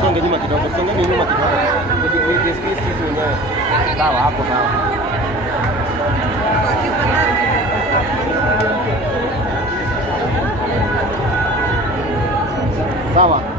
Songe nyuma kidogo, songe nyuma kidogo. Sawa hapo sawa. Sawa.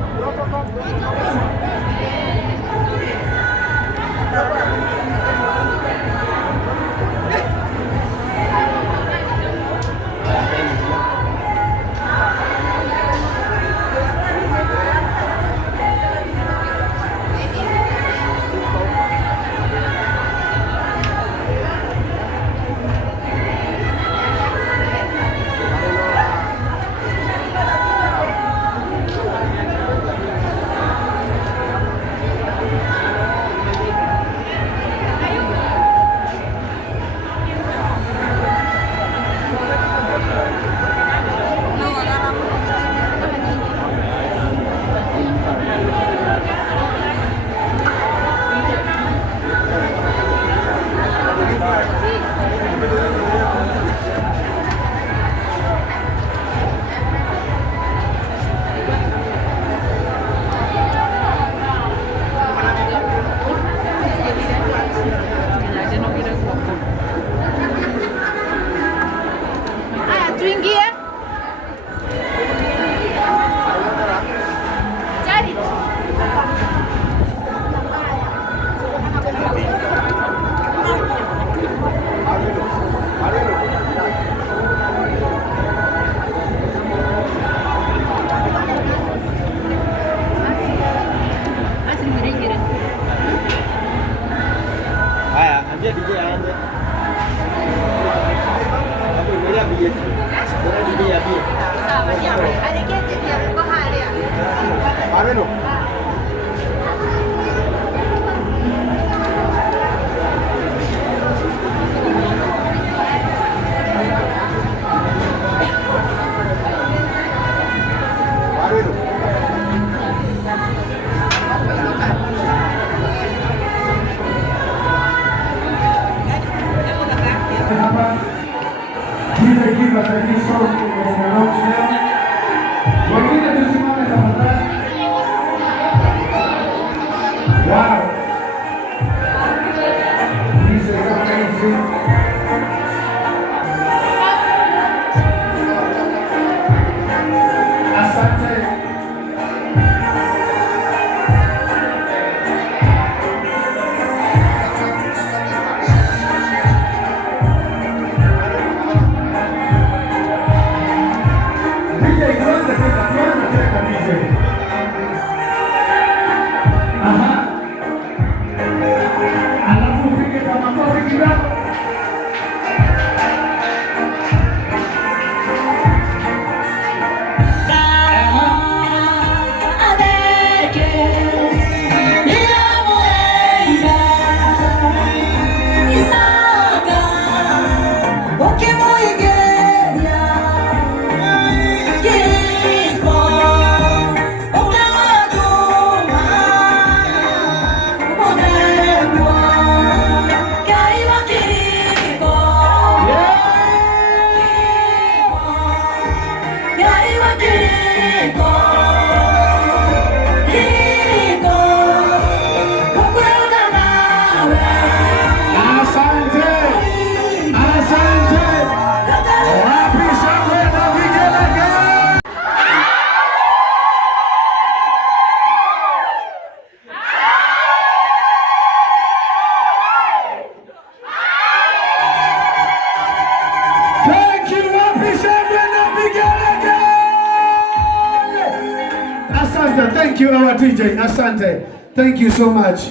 Thank you our TJ. Asante. Thank you so much.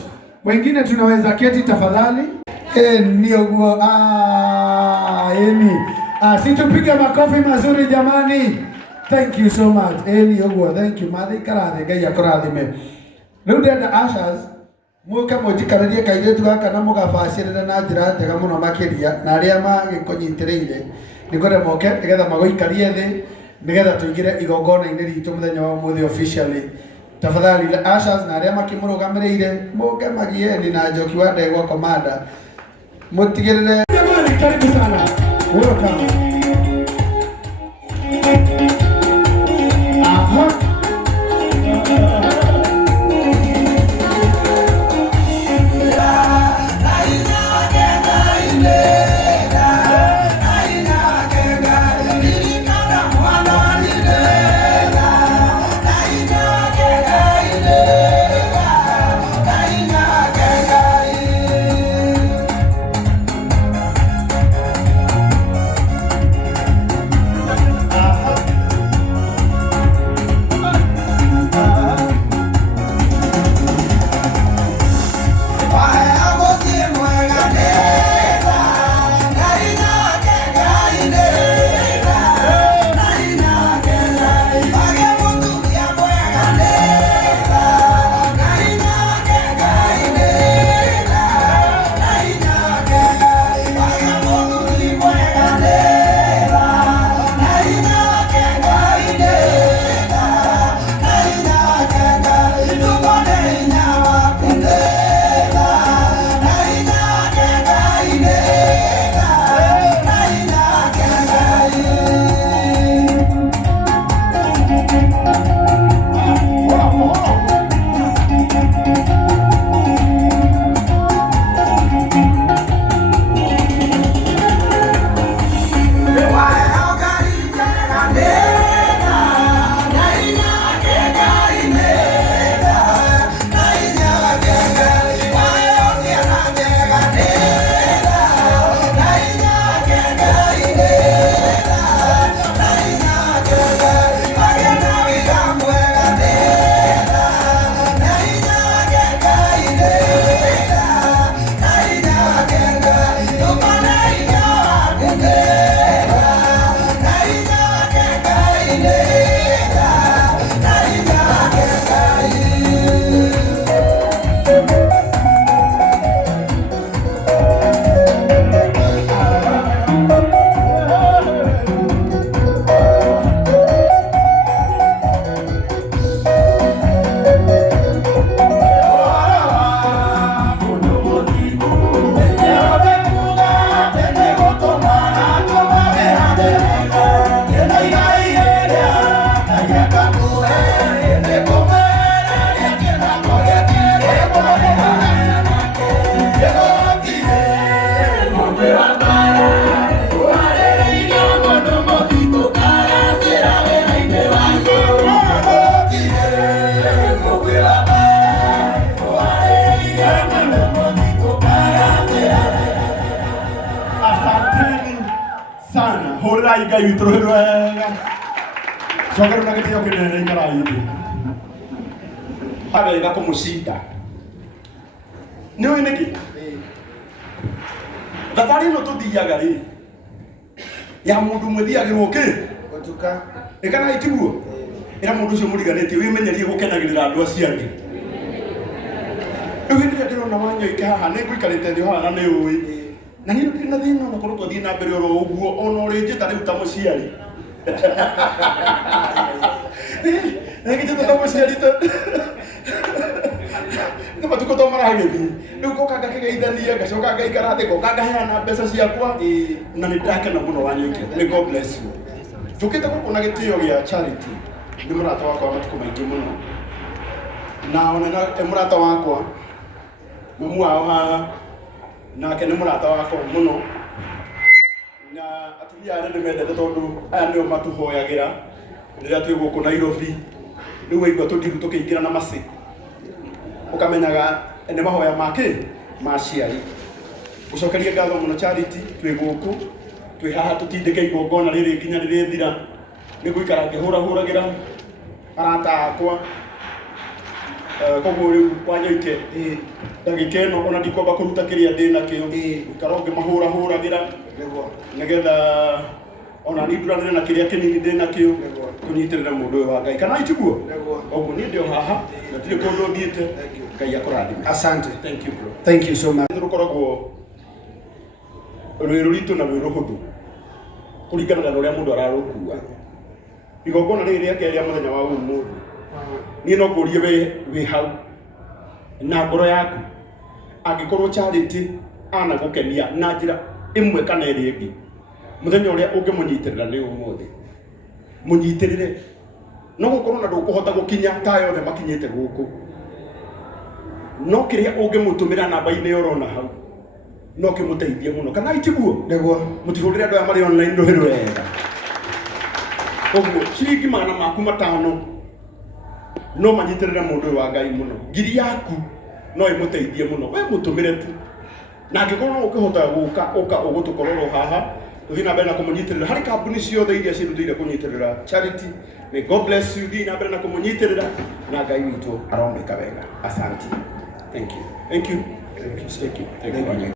Wengine tunaweza keti tafadhali. Nioguo. Si tupige makofi mazuri jamani. Thank you so much. Nioguo. Thank you. Mathi karathe ngai akurathime. Riu ndenda ashas muke mujikararie kairitu gaka na mugabacirire na njira njega muno makiria na aria magikunyitiriire nikore moke nigetha maguikarie thi nigetha tuingire igongona-ini ritu muthenya wa umuthi officially. Tafadhali ashas na aria makimurugamiriire muke magieni na Njoki wa Ndegwa Komanda mutigirire. Jamani, karibu sana. Welcome. Ngai witũ rwega cokera na gĩtĩo kĩnene ikarai thĩ abega kũmũcinda nĩũĩ nĩkĩ thabarĩ ĩno tũthiaga rĩ ya mũndũ ũmwe thiagĩrwo kĩ gũtuka ĩkana itiguo ĩra mũndũ ũcio mũriganĩtie wĩmenyerie gũkenagĩrĩra andũ acio angĩ rĩu hĩndĩ ĩrĩa ndĩrona Wanyoike haha nĩngũikarĩte thĩ haha na nĩũĩ na niĩ ndĩ na thĩna ona korwo twathiĩ na mbere oro ũguo ona ũrĩ njĩta rĩu ta mũciari nĩngĩnjĩta ta mũciari nĩ matukũ to maragĩthiĩ rĩu ngoka ngakĩgeithania ngacoka ngaikara thĩ ngoka ngaheana mbeca ciakwa na nĩ ndakena mũno Wanyoike nĩ God bless you njũkĩte gũkũ na gĩtĩo gĩa Charity nĩ mũrata wakwa matukũ maingĩ mũno na ona nĩ mũrata wakwa mamu wao haha nake nĩ mũrata wakwa mũno na atumia arĩa ndĩmendete tondũ aya nĩo matũhoyagĩra rĩrĩa twĩ gũkũ Nairobi rĩu waigua tũndiru tũkĩingĩra na macĩ ũkamenyaga nĩ mahoya makĩ maciari gũcokeria ngatho mũno Charity twĩ gũkũ twĩ haha tũtindĩke igongona rĩrĩ nginya rĩrĩthira nĩ gũikara ngĩhũragĩra arata akwa koguo riu wanyoike ndagika ĩno ona ndikwamba kũruta kĩrĩa ndĩna kĩo ikaronge mahũragĩra nĩgetha ona nindũranĩre na kĩrĩa kĩnini ndĩna kĩo kũnyitĩrĩra mũndũ ũyũ wa Ngai kana itiguo koguo niĩ ndĩ o haha na ndirĩ kũndũ thiĩte Ngai akũrathime. Asante. Thank you bro. Thank you so much. Rũkoragwo rwĩ rũritũ na rwĩ rũhũthũ kũringana na ũrĩa mũndũ ararũkua. Igongona rĩrĩ rĩake rĩa mũthenya wa ũmũthĩ niĩ no ngũrie wĩ hau na ngoro yaku angĩkorwo Charity anagũkenia na njĩra ĩmwe kana ĩrĩa ĩngĩ mũthenya ũrĩa ũngĩmũnyitĩrĩra nĩ ũmũthĩ mũnyitĩrĩre no gũkorwo na ndũkũhota gũkinya ta yothe makinyĩte gũkũ no kĩrĩa ũngĩmũtũmĩra namba-inĩ yorona hau no kĩmũteithie mũno kana itiguo Nĩguo mũtihũrĩre andũ aya marĩ online ndũhĩrwo wega koguo ciringi magana maku matano no manyitĩrĩre mũndũ ũyũ wa Ngai mũno ngiri yaku no ĩmũteithie mũno we mũtũmĩre tu na angĩkorwo no ũkĩhota gũka ũgũtũkorwo haha ũthiĩ na mbere na kũmũnyitĩrĩra harĩ kambuni ciothe iria cirutĩire kũnyitĩrĩra Charity. May God bless you. Thiĩ na mbere na kũmũnyitĩrĩra na Ngai witũ aromeka wega. Asante. Thank you. Thank you. Thank you. Thank you.